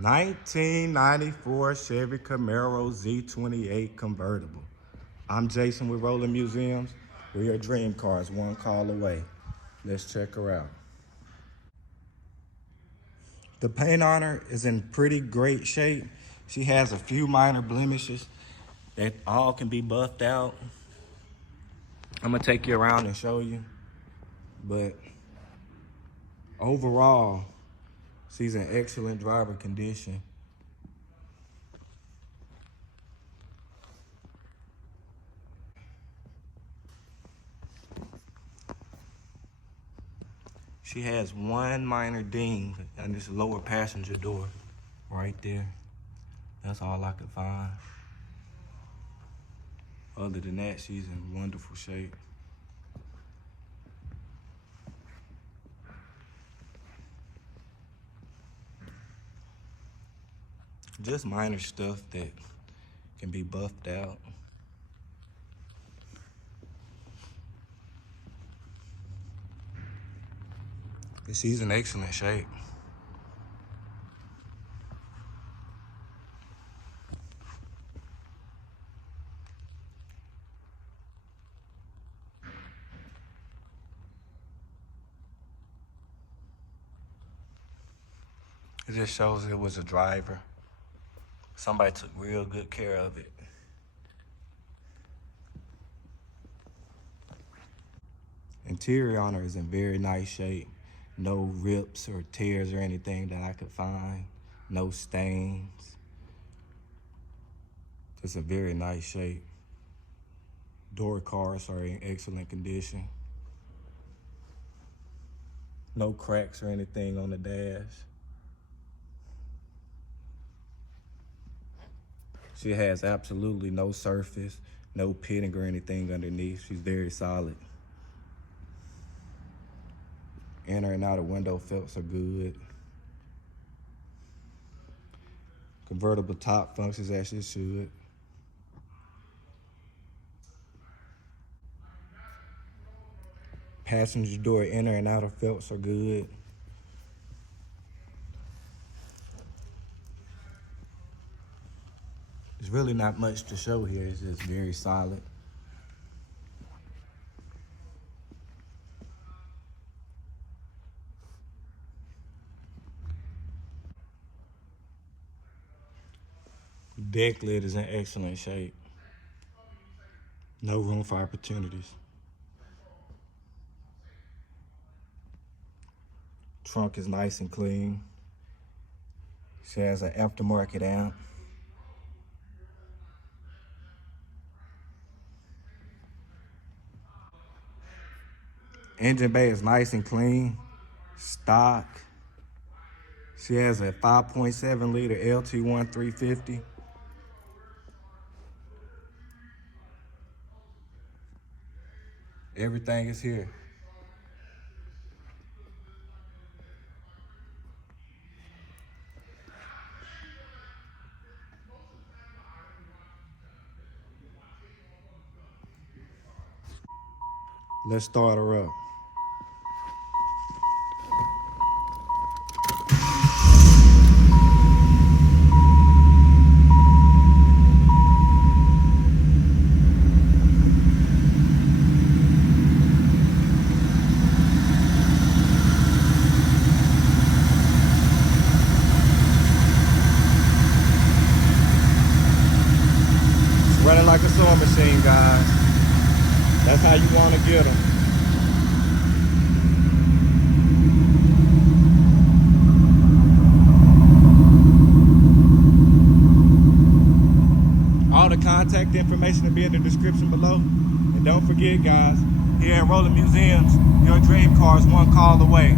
1994 Chevy Camaro Z28 Convertible. I'm Jason with Rolling Museums. We're your dream cars, one call away. Let's check her out. The paint on her is in pretty great shape. She has a few minor blemishes that all can be buffed out. I'm gonna take you around and show you. But overall, she's in excellent driver condition. She has one minor ding on this lower passenger door right there. That's all I could find. Other than that, she's in wonderful shape. Just minor stuff that can be buffed out. But she's in excellent shape. It just shows it was a driver. Somebody took real good care of it. Interior on her is in very nice shape. No rips or tears or anything that I could find. No stains. It's a very nice shape. Door cards are in excellent condition. No cracks or anything on the dash. She has absolutely no surface, no pitting or anything underneath. She's very solid. Inner and outer window felts are good. Convertible top functions as it should. Passenger door inner and outer felts are good. There's really not much to show here. It's just very solid. Deck lid is in excellent shape. No room for opportunities. Trunk is nice and clean. She has an aftermarket amp. Engine bay is nice and clean, stock. She has a 5.7 liter LT1 350. Everything is here. Let's start her up. Running like a sewing machine, guys. That's how you want to get them. All the contact information will be in the description below. And don't forget, guys, here at Rolling Museums, your dream car is one call away.